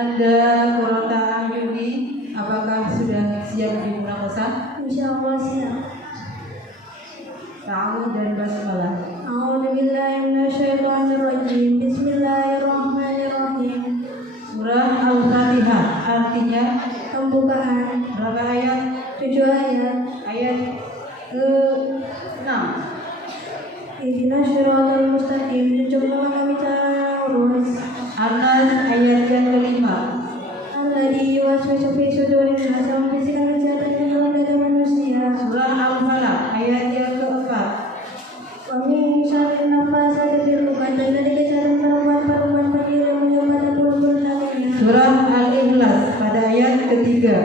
Ananda Kurota Ayuni, apakah sudah siap di munakosa? Insyaallah siap. Ta'awudz dan basmalah. A'udzubillahi minasyaitonirrajim. Bismillahirrahmanirrahim. Surah Al-Fatihah artinya Pembukaan. berapa ayat? 7 ayat. Ayat ke-6. Ihdinas shiratal mustaqim. Tunjukkanlah kami jalan yang lurus. An-Nas ayat yang ke-5. Alladzi yuwaswisu fi sudurin nas, membisikkan kesehatan yang dalam dada manusia. Surah Al-Falaq ayat yang ke-4. Wa min syarri nafasati fil 'uqad, dan dari kesehatan perempuan-perempuan fakir yang menyebabkan bulu-bulu talinya. Surah Al-Ikhlas pada ayat ketiga.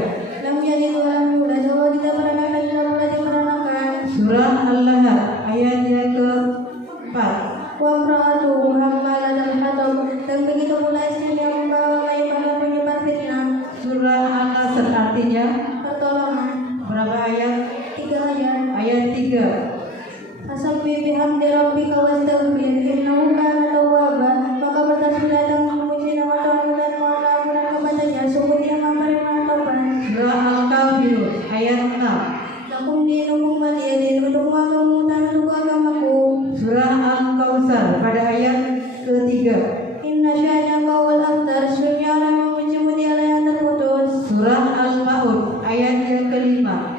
Lam yalid wa lam yulad, Allah tidak meranakan dan Allah tidak meranakan. Surah Al-Lahab ayat yang ke-4. Wa imra'atuhu hammalatal hatab, dan begitu pula istrinya yang membawa kayu bakar penyebar fitnah. Surah An-Nasr artinya Pertolongan. berapa ayat? 3 ayat. Ayat 3. Fasabbih bihamdi rabbika wastaghfir innahu kana tawwaba. Maka bertasbihlah dan memuji nama Tuhanmu dan mohonlah ampunan kepadanya, sungguh Dia Maha menerima taubat. Surah Al-Kafirun ayat 6. Lakum dinukum waliyadin, untukmu agamamu dan untukku agamaku. Surah Al-Kautsar pada ayat ketiga. Inna syani'aka wal abtar, sesungguhnya orang yang memujimu dialah yang terputus. Surah Al-Ma'ud ayat yang kelima.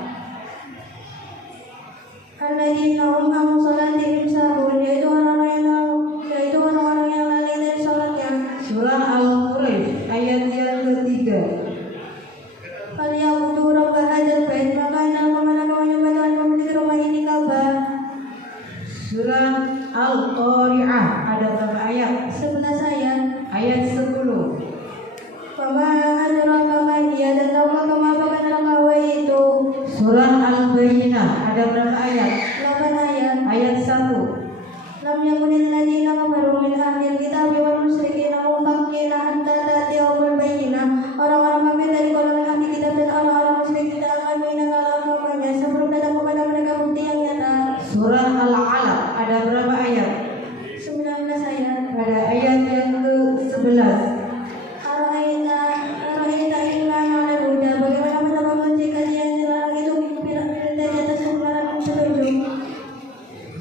Alladzina hum an salatihim sahun, yaitu orang-orang yang lalai dari salatnya. Surah Al-Quraish ayat yang ketiga. Falyabudu rabb hadzal bait, maka hendaklah mereka menyembah Tuhan pemilik rumah ini Ka'bah. Surah Al-Qari'ah ada berapa ayat? 11 ayat. Ayat 10. Fama adraka ma hiya, dan tahukah kamu apakah neraka itu? Surah Al-Bayyinah ada berapa ayat? 8 ayat. Ayat 1. Lam yakunil ladzina kafaru min ahlil kitabi wal musyrikin munfakkina hatta ta'tiyahumul bayyinah. Orang-orang kafir dari golongan ahli kitab dan orang-orang musyrik tidak akan meninggalkan agamanya sebelum datang kepada mereka bukti yang nyata. Surah Al-Alaq ada berapa ayat? 19 ayat. Pada ayat yang ke-11. Araita in kana 'alal huda, bagaimana pendapat jika dia yang dilarang itu berada di atas kebenaran petunjuk.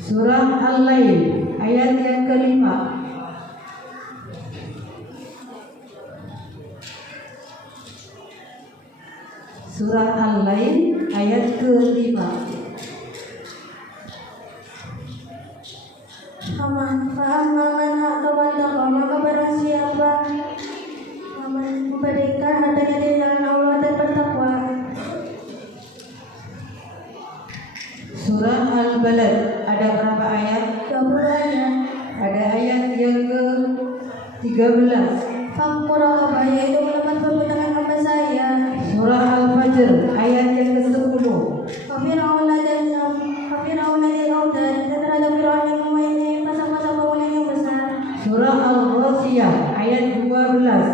Surah Al-Lail ayat yang kelima. Surah Al-Lail ayat ke-5. Fa'amma man a'taqa, maka barang siapa memberikan hartanya di jalan Allah dan bertakwa. Surah Al-Balad ada berapa ayat? 20 ayat. Ada ayat yang ke-13. Faqra'aba, yaitu mendapat perbudakan hamba saya. Surah Al-Fajr ayat yang ke-10. Fafir'auna dan Fir'audan, dan terhadap Fir'aun yang memainkan pasang-pasang bangunan yang besar. Surah Al-Ghasyiyah ayat 12.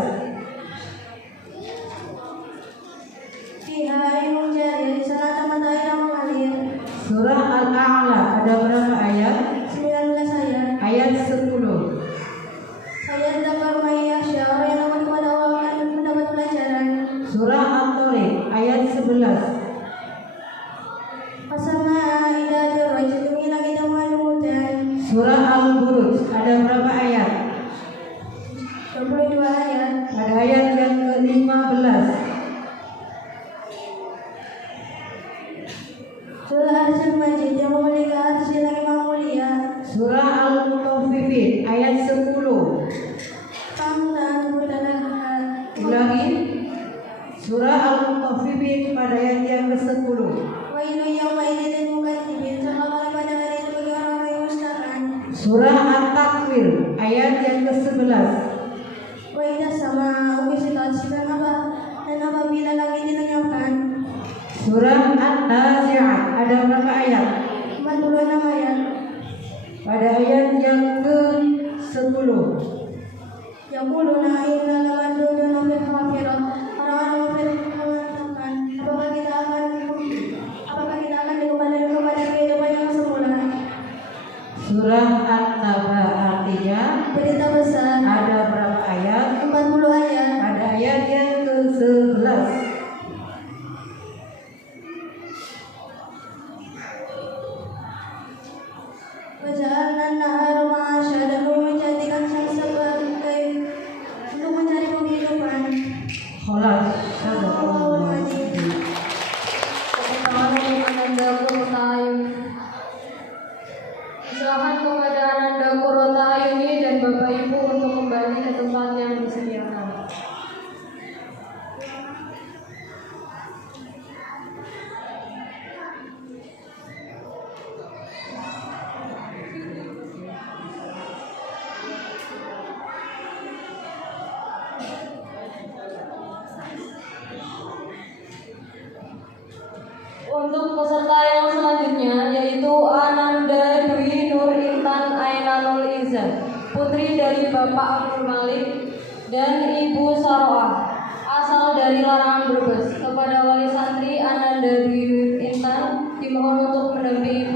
Fiha ainun jariyah, di sana ada mata air yang mengalir. Surah Al-A'la ada berapa ayat? 19 ayat. Ayat 10. Saya dapat menyaksya, orang yang takut kepada Allah akan mendapat pelajaran. Surah At-Tariq ayat 11. Pasama ida deraj, demi langit yang mengandung hujan. Surah Al-Buruj ada berapa ayat? 22 ayat. Ada ayat yang ke-15. Surah Arsyil Majid yang memiliki atas yang maha mulia. Surah Al-Mutaffifin ayat 10. Panggilan berdanah. Ulangi. Surah Al-Mutaffifin pada ayat yang ke-10. Wailu yawma idzin mukatsibin, celakalah pada hari itu bagi orang-orang yang mendustakan. Surah At-Takwir ayat yang ke-11. Wa idza sama'u kusitat, dan apabila langit dilenyapkan. Surah An-Nazi'at ada berapa ayat? 46 ayat. Pada ayat yang ke-10. Yaquluna inna lamarduduna fil hafirah. Orang-orang kafir mengatakan, apakah kita akan dikembalikan kepada kehidupan yang semula? Surah An-Naba artinya Berita besar. ada berapa ayat? 40 ayat. Ada ayat Untuk peserta yang selanjutnya yaitu Ananda Dwi Nur Intan Ainanul Izzah, putri dari Bapak Abdul Malik dan Ibu Saroah, asal dari Larangan Brebes. Kepada wali santri Ananda Dwi Nur Intan dimohon untuk mendampingi